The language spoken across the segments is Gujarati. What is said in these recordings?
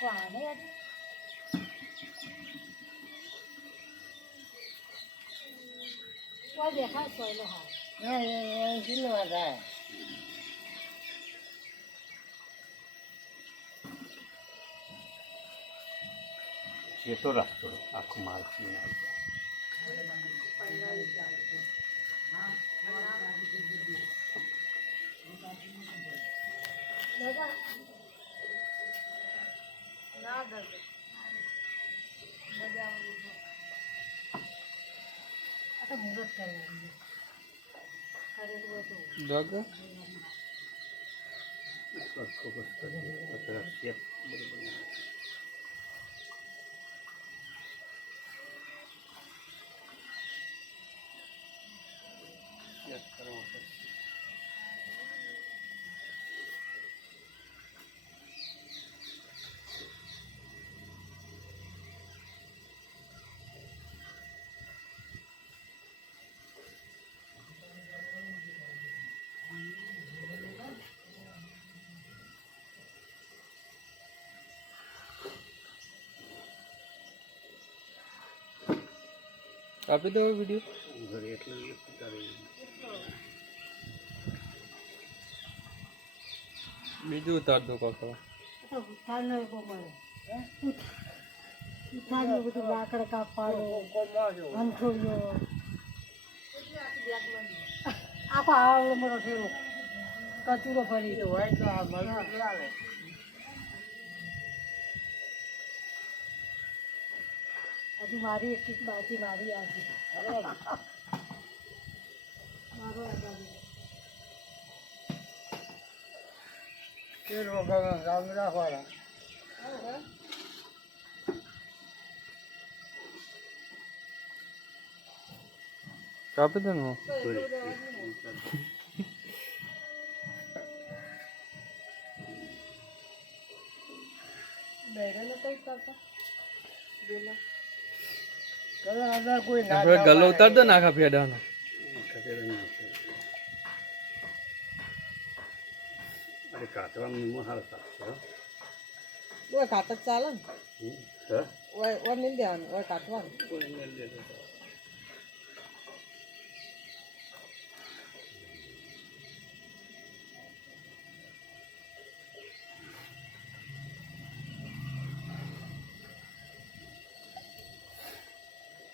પાને યાર કોઈ દેખાય સોયલો હા ના એ કિલો થાય જેતો રસ્તો આખો માલ પીને આવી દાદા ના દાદા દાદા આ તો મુરત કરવાની કરેલું હતું દગ સરખો બસ અત્યારે શેપ બરોબર શેપ કરવો પડશે આપી દો વિડીયો ઘરે એટલું એક ઉતારી બીજું ઉતાર દો કાકા તો ઉઠાડનો એક મળે ઉઠાડનું બધું લાકડ કાપવાનું અંથોડ્યો આખો આવડો મોટો થયો કચુરો ફરી હોય તો આ મજૂર લાવે હજુ મારી એક બાકી મારી આવી મારો આગાડી તેર વગર ગામ રાખવાના આપી દો ને કોઈ ના આપણે ગલ્લો ઉતાર દો ને આખા ફેડાનો અરે કાતવાનું હાલ કાપશે ઓય કાતર ચાલે ને હા ઓય મિલ દેવાનું ઓય કાતવાનું કોઈ મેલ દે તો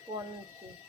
કોણ છે